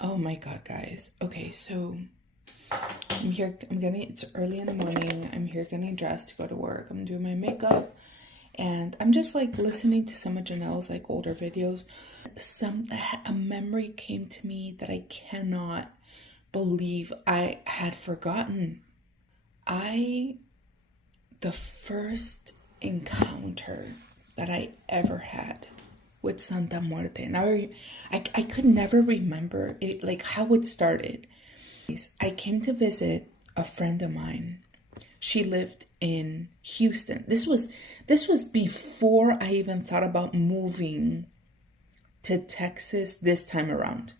Oh my God, guys. Okay, so it's early in the morning. I'm here getting dressed to go to work. I'm doing my makeup and I'm just like listening to some of Janelle's like older videos. A memory came to me that I cannot believe I had forgotten. The first encounter that I ever had with Santamuerte. And I could never remember it, like how it started. I came to visit a friend of mine. She lived in Houston. This was before I even thought about moving to Texas this time around.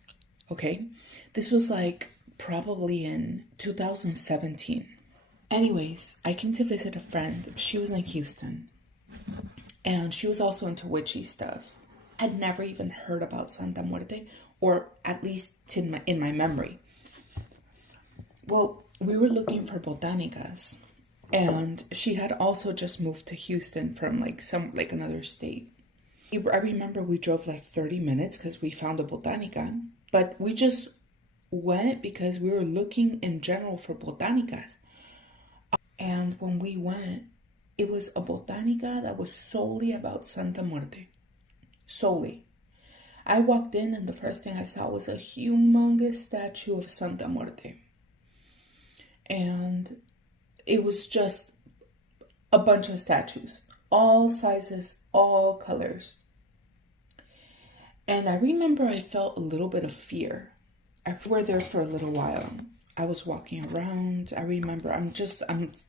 Okay? This was like probably in 2017. Anyways, I came to visit a friend. She was in Houston. And she was also into witchy stuff. I'd never even heard about Santamuerte, or at least in my memory. Well, we were looking for botanicas, and she had also just moved to Houston from like another state. I remember we drove like 30 minutes because we found a botanica, but we just went because we were looking in general for botanicas. And when we went, it was a botanica that was solely about Santamuerte. Solely. I walked in and the first thing I saw was a humongous statue of Santamuerte. And it was just a bunch of statues, all sizes, all colors. And I remember I felt a little bit of fear. We were there for a little while. I was walking around. I remember, I'm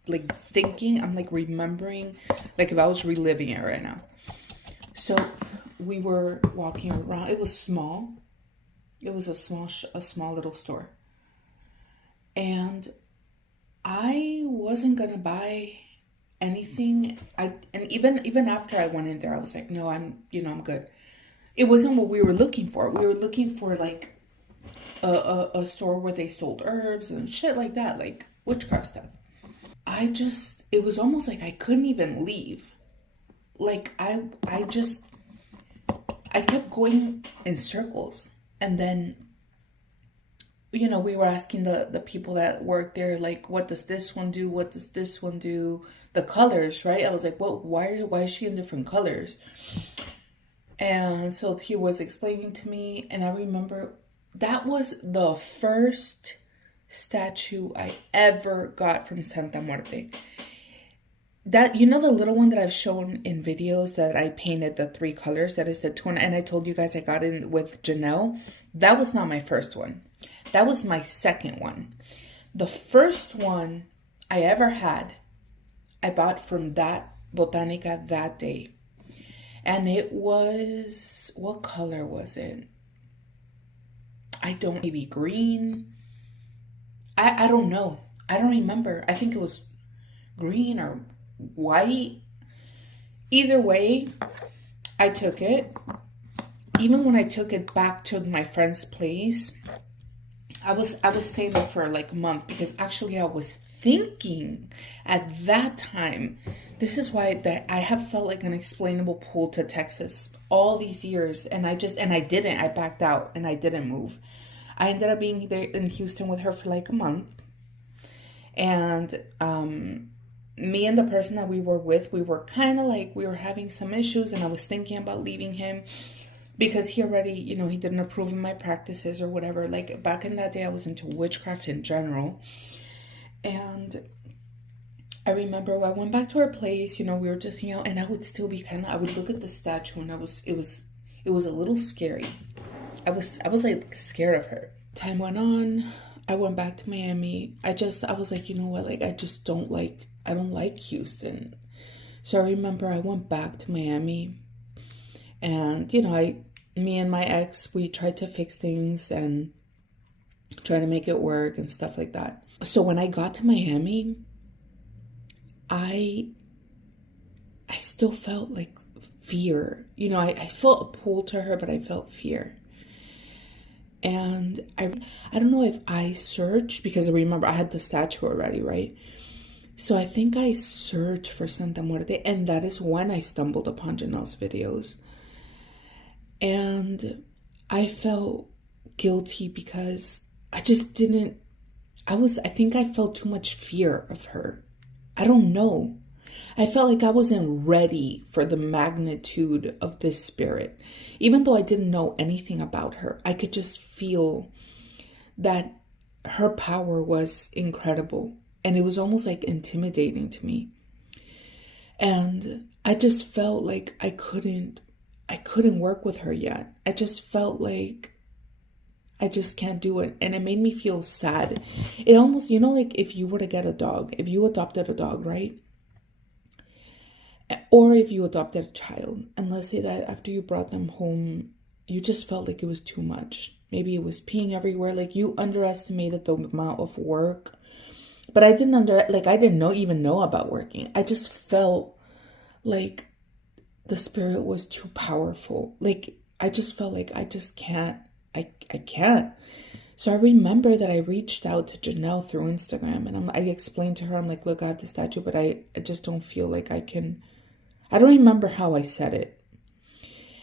like thinking, I'm like remembering, like if I was reliving it right now. So we were walking around. It was small. It was a small little store. And I wasn't gonna buy anything. And even after I went in there, I was like, no, I'm good. It wasn't what we were looking for. We were looking for like a store where they sold herbs and shit like that, like witchcraft stuff. It was almost like I couldn't even leave. Like I kept going in circles. And then, we were asking the people that work there, like, what does this one do? What does this one do? The colors, right? I was like, well, why is she in different colors? And so he was explaining to me, and I remember that was the first statue I ever got from Santamuerte. That, the little one that I've shown in videos that I painted the 3 colors, that is the twin, and I told you guys I got in with Janelle. That was not my first one. That was my second one. The first one I ever had, I bought from that botanica that day. And it was, what color was it? Maybe green. I don't know. I don't remember. I think it was green or white. Either way, I took it. Even when I took it back to my friend's place, I was staying there for like a month, because actually I was thinking at that time, this is why that I have felt like an unexplainable pull to Texas all these years, and I backed out and I didn't move. I ended up being there in Houston with her for like a month. And me and the person that we were with, we were kind of like, we were having some issues, and I was thinking about leaving him because he already, he didn't approve of my practices or whatever. Like back in that day, I was into witchcraft in general. And I remember I went back to her place, we were just hanging out, and I would still be I would look at the statue, and it was a little scary. I was like scared of her. Time went on. I went back to Miami. I was like, you know what? Like, I don't like Houston. So I remember I went back to Miami, and, me and my ex, we tried to fix things and try to make it work and stuff like that. So when I got to Miami, I still felt like fear. I felt a pull to her, but I felt fear. And I don't know if I searched, because I remember I had the statue already, right? So I think I searched for Santamuerte, and that is when I stumbled upon Janelle's videos. And I felt guilty because I just didn't, I think I felt too much fear of her. I don't know. I felt like I wasn't ready for the magnitude of this spirit. Even though I didn't know anything about her, I could just feel that her power was incredible. And it was almost like intimidating to me. And I just felt like I couldn't work with her yet. I just felt like I just can't do it. And it made me feel sad. It almost, like if you were to get a dog, if you adopted a dog, right? Or if you adopted a child, and let's say that after you brought them home, you just felt like it was too much. Maybe it was peeing everywhere. Like you underestimated the amount of work. But I didn't even know about working. I just felt like the spirit was too powerful. Like I just felt like I just can't. I can't. So I remember that I reached out to Janelle through Instagram, and I explained to her, I'm like, look, I have the statue, but I just don't feel like I can. I don't remember how I said it.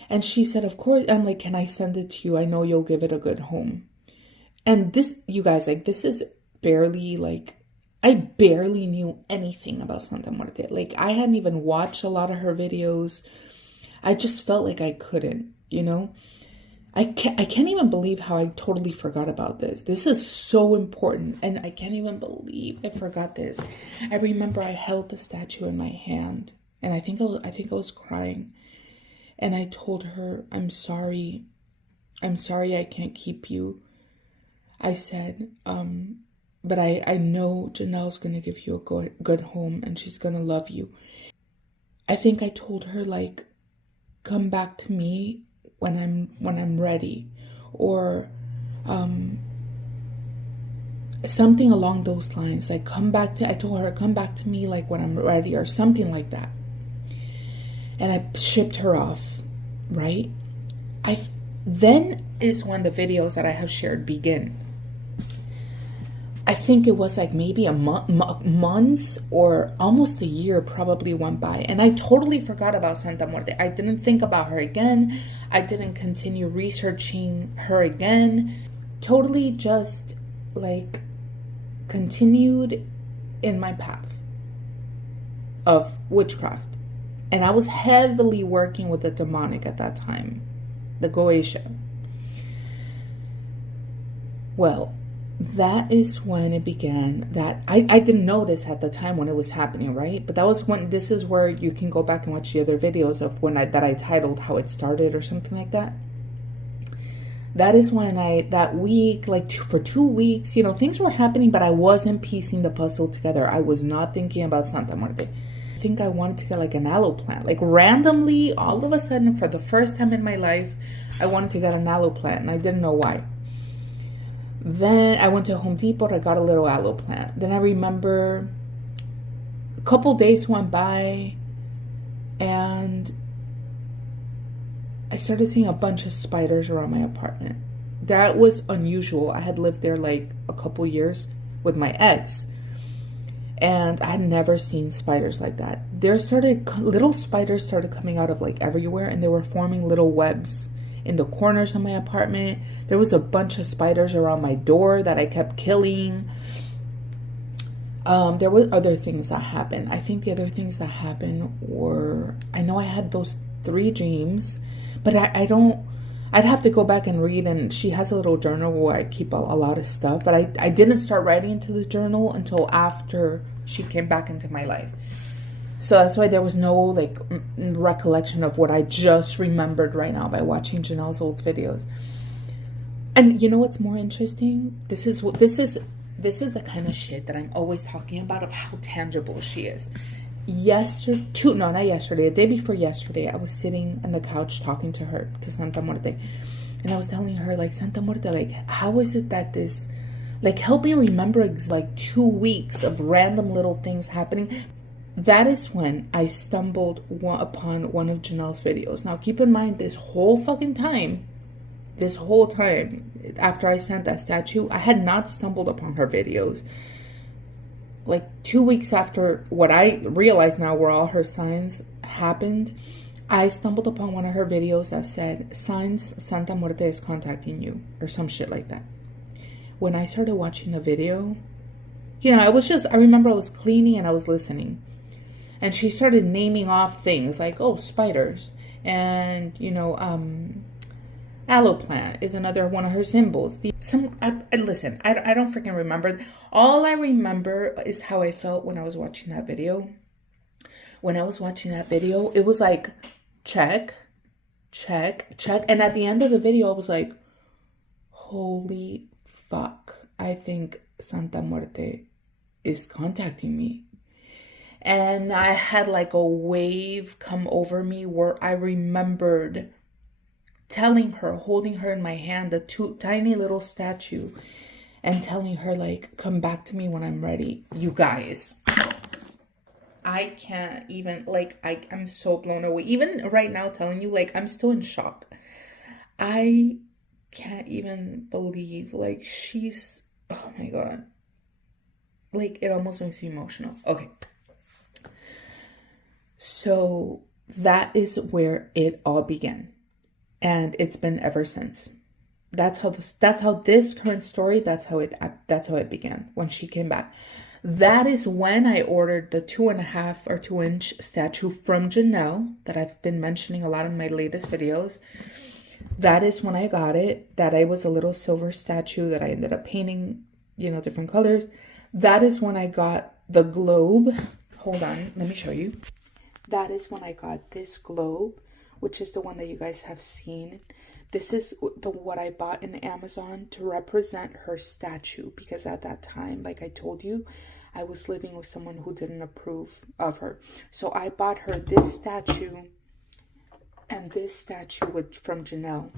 And she said, of course. I'm like, can I send it to you? I know you'll give it a good home. And this, you guys, like, this is barely, like, I barely knew anything about Santamuerte. Like, I hadn't even watched a lot of her videos. I just felt like I couldn't, I can't even believe how I totally forgot about this. This is so important, and I can't even believe I forgot this. I remember I held the statue in my hand, and I think I was crying, and I told her, I'm sorry I can't keep you. I said, but I know Janelle's gonna give you a good home, and she's gonna love you. I think I told her, like, come back to me when I'm ready, or something along those lines. Like, I told her, come back to me like when I'm ready, or something like that. And I shipped her off, right? Then is when the videos that I have shared begin. I think it was like maybe a months or almost a year probably went by, and I totally forgot about Santamuerte. I didn't think about her again. I didn't continue researching her again. Totally just like continued in my path of witchcraft. And I was heavily working with the demonic at that time, the Goetia. Well, that is when it began. That I didn't notice at the time when it was happening, right? But that was when, this is where you can go back and watch the other videos of when I titled how it started or something like that. That is when that week, like for 2 weeks, things were happening, but I wasn't piecing the puzzle together. I was not thinking about Santamuerte. I think I wanted to get like an aloe plant. Like randomly, all of a sudden, for the first time in my life, I wanted to get an aloe plant, and I didn't know why. Then I went to Home Depot. I got a little aloe plant. Then I remember a couple days went by, and I started seeing a bunch of spiders around my apartment. That was unusual. I had lived there like a couple years with my ex, and I had never seen spiders like that. Little spiders started coming out of like everywhere, and they were forming little webs in the corners of my apartment. There was a bunch of spiders around my door that I kept killing. There were other things that happened. I think the other things that happened were, I know I had those 3 dreams, but I'd have to go back and read, and she has a little journal where I keep a lot of stuff, but I didn't start writing into this journal until after she came back into my life. So that's why there was no like recollection of what I just remembered right now by watching Janelle's old videos. And you know what's more interesting? This is the kind of shit that I'm always talking about, of how tangible she is. The day before yesterday, I was sitting on the couch talking to her, to Santamuerte, and I was telling her, like, Santamuerte, like, how is it that this, like, help me remember, like 2 weeks of random little things happening. That is when I stumbled upon one of Janelle's videos. Now, keep in mind, this whole time, after I sent that statue, I had not stumbled upon her videos. Like 2 weeks after what I realize now were all her signs happened, I stumbled upon one of her videos that said, signs Santamuerte is contacting you, or some shit like that. When I started watching the video, I remember I was cleaning and I was listening. And she started naming off things like, oh, spiders. And, aloe plant is another one of her symbols. Listen, I don't freaking remember. All I remember is how I felt when I was watching that video. When I was watching that video, it was like, check, check, check. And at the end of the video, I was like, holy fuck. I think Santamuerte is contacting me. And I had like a wave come over me where I remembered telling her, holding her in my hand, the tiny little statue, and telling her, like, come back to me when I'm ready. You guys, I can't even, like, I'm so blown away. Even right now telling you, like, I'm still in shock. I can't even believe, like, oh my God. Like, it almost makes me emotional. Okay. So that is where it all began. And it's been ever since. That's how this current story, that's how it began when she came back. That is when I ordered the 2.5 or 2-inch statue from Janelle that I've been mentioning a lot in my latest videos. That is when I got it. That I was a little silver statue that I ended up painting, different colors. That is when I got the globe. Hold on, let me show you. That is when I got this globe, which is the one that you guys have seen. This is what I bought in Amazon to represent her statue, because at that time, like I told you, I was living with someone who didn't approve of her. So I bought her this statue and this statue from Janelle.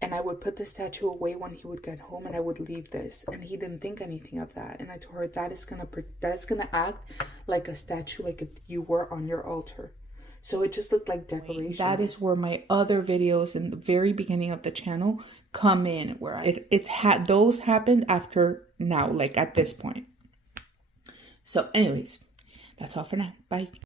And I would put the statue away when he would get home, and I would leave this. And he didn't think anything of that. And I told her that is gonna act like a statue, like if you were on your altar. So it just looked like decoration. That is where my other videos in the very beginning of the channel come in, where those happened after now, like at this point. So anyways, that's all for now. Bye.